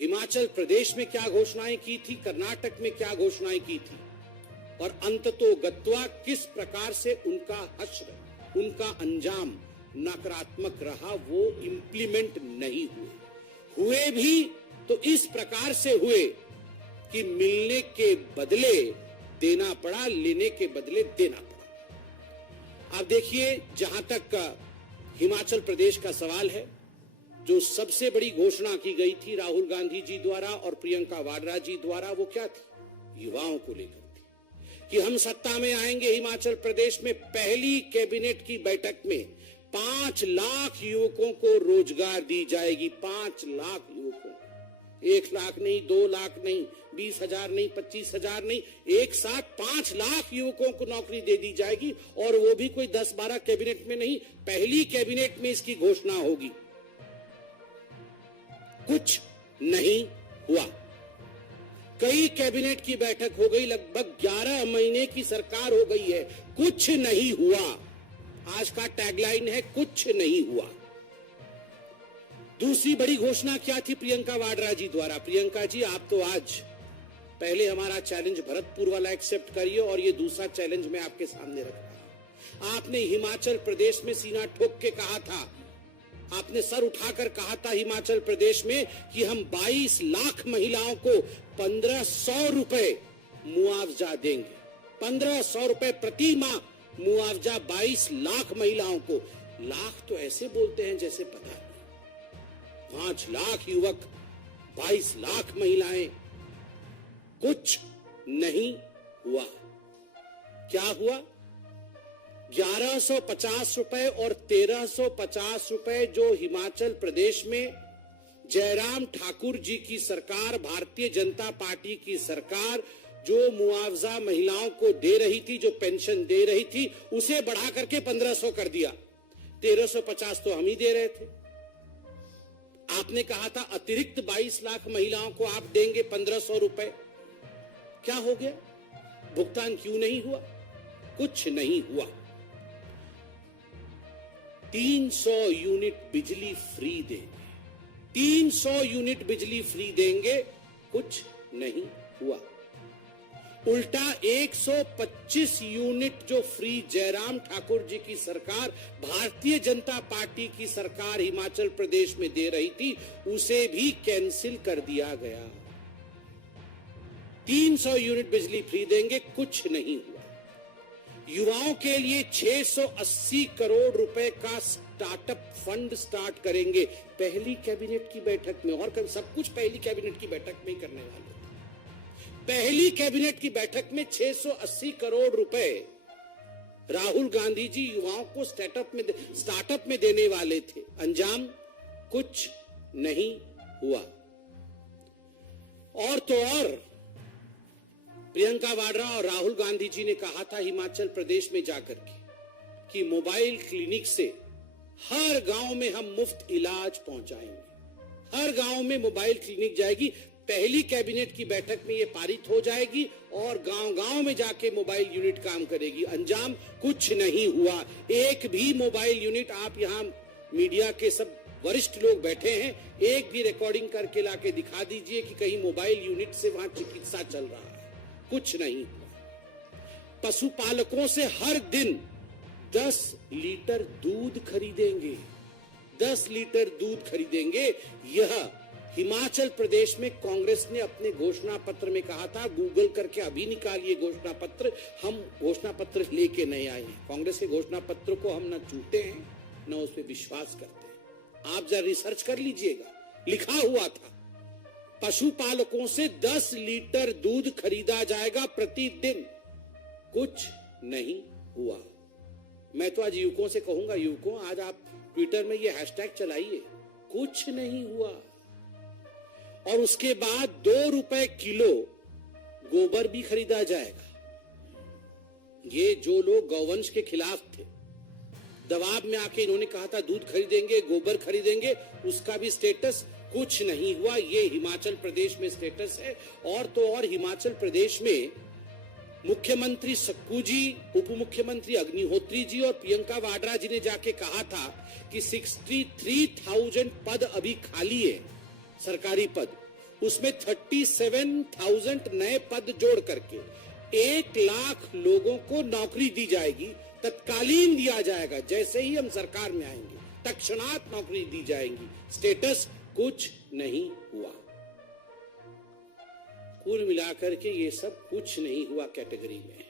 हिमाचल प्रदेश में क्या घोषणाएं की थी, कर्नाटक में क्या घोषणाएं की थी, और अंततोगत्वा किस प्रकार से उनका हश्र, उनका अंजाम नकारात्मक रहा, वो इंप्लीमेंट नहीं हुए भी तो इस प्रकार से हुए कि मिलने के बदले देना पड़ा, लेने के बदले देना पड़ा। अब देखिए, जहां तक हिमाचल प्रदेश का सवाल है, जो सबसे बड़ी घोषणा की गई थी राहुल गांधी जी द्वारा और प्रियंका वाड्रा जी द्वारा, वो क्या थी? युवाओं को लेकर थी कि हम सत्ता में आएंगे। हिमाचल प्रदेश में पहली कैबिनेट की बैठक में 5 लाख युवकों को रोजगार दी जाएगी। 5 लाख युवकों, 1 लाख नहीं, 2 लाख नहीं, 20,000 नहीं, 25,000 नहीं, एक साथ 5 लाख युवकों को नौकरी दे दी जाएगी। और वो भी कोई 10-12 कैबिनेट में नहीं, पहली कैबिनेट में इसकी घोषणा होगी। कुछ नहीं हुआ। कई कैबिनेट की बैठक हो गई, लगभग 11 महीने की सरकार हो गई है, कुछ नहीं हुआ। आज का टैगलाइन है, कुछ नहीं हुआ। दूसरी बड़ी घोषणा क्या थी प्रियंका वाड्रा जी द्वारा? प्रियंका जी, आप तो आज पहले हमारा चैलेंज भरतपुर वाला एक्सेप्ट करिए और ये दूसरा चैलेंज मैं आपके सामने रख रहा हूं। आपने हिमाचल प्रदेश में सीना ठोक के कहा था, आपने सर उठाकर कहा था हिमाचल प्रदेश में कि हम 22 लाख महिलाओं को 1500 रुपए मुआवजा देंगे। 1500 रुपए प्रति माह मुआवजा 22 लाख महिलाओं को। लाख तो ऐसे बोलते हैं जैसे पता नहीं। 5 लाख युवक, 22 लाख महिलाएं, कुछ नहीं हुआ। क्या हुआ? 1150 रुपए और 1350 रुपए जो हिमाचल प्रदेश में जयराम ठाकुर जी की सरकार, भारतीय जनता पार्टी की सरकार जो मुआवजा महिलाओं को दे रही थी, जो पेंशन दे रही थी, उसे बढ़ा करके 1500 कर दिया। 1350 तो हम ही दे रहे थे। आपने कहा था अतिरिक्त 22 लाख महिलाओं को आप देंगे 1500 रुपए। क्या हो गया? भुगतान क्यों नहीं हुआ? कुछ नहीं हुआ। 300 यूनिट बिजली फ्री देंगे, 300 यूनिट बिजली फ्री देंगे, कुछ नहीं हुआ। उल्टा 125 यूनिट जो फ्री जयराम ठाकुर जी की सरकार, भारतीय जनता पार्टी की सरकार हिमाचल प्रदेश में दे रही थी, उसे भी कैंसिल कर दिया गया। 300 यूनिट बिजली फ्री देंगे, कुछ नहीं हुआ। युवाओं के लिए 680 करोड़ रुपए का स्टार्टअप फंड स्टार्ट करेंगे पहली कैबिनेट की बैठक में। और सब कुछ पहली कैबिनेट की बैठक में ही करने वाले। पहली कैबिनेट की बैठक में 680 करोड़ रुपए राहुल गांधी जी युवाओं को स्टार्टअप में देने वाले थे। अंजाम कुछ नहीं हुआ। और तो और प्रियंका वाड्रा और राहुल गांधी जी ने कहा था हिमाचल प्रदेश में जाकर के कि मोबाइल क्लिनिक से हर गांव में हम मुफ्त इलाज पहुंचाएंगे। हर गांव में मोबाइल क्लिनिक जाएगी। पहली कैबिनेट की बैठक में ये पारित हो जाएगी और गांव-गांव में जाके मोबाइल यूनिट काम करेगी। अंजाम कुछ नहीं हुआ। एक भी मोबाइल यूनिट, आप यहां मीडिया के सब वरिष्ठ लोग बैठे हैं, एक भी रिकॉर्डिंग करके लाके दिखा दीजिए कि कहीं मोबाइल यूनिट से वहां चिकित्सा चल रहा है। कुछ नहीं हुआ। पशुपालकों से हर दिन 10 लीटर दूध खरीदेंगे, 10 लीटर दूध खरीदेंगे। यह हिमाचल प्रदेश में कांग्रेस ने अपने घोषणा पत्र में कहा था। गूगल करके अभी निकालिए घोषणा पत्र। हम घोषणा पत्र लेके नहीं आए हैं। कांग्रेस के घोषणा पत्र को हम न चूते हैं, न उस पर विश्वास करते हैं। आप जरा रिसर्च कर लीजिएगा, लिखा हुआ था पशुपालकों से 10 लीटर दूध खरीदा जाएगा प्रतिदिन। कुछ नहीं हुआ। मैं तो आज युवकों से कहूंगा, युवकों आज आप ट्विटर में ये हैशटैग चलाइए, कुछ नहीं हुआ। और उसके बाद 2 रुपए किलो गोबर भी खरीदा जाएगा। ये जो लोग गौवंश के खिलाफ थे, दबाव में आके इन्होंने कहा था दूध खरीदेंगे, गोबर खरीदेंगे, उसका भी स्टेटस कुछ नहीं हुआ। ये हिमाचल प्रदेश में स्टेटस है। और तो और हिमाचल प्रदेश में मुख्यमंत्री सक्कू जी, उप मुख्यमंत्री अग्निहोत्री जी और प्रियंका वाड्रा जी ने जाके कहा था कि 63,000 पद अभी खाली है, सरकारी पद। उसमें 37,000 नए पद जोड़ करके 1 लाख लोगों को नौकरी दी जाएगी, तत्कालीन दिया जाएगा। जैसे ही हम सरकार में आएंगे तत्क्षणात नौकरी दी जाएगी। स्टेटस कुछ नहीं हुआ। कुल मिलाकर के ये सब कुछ नहीं हुआ कैटेगरी में।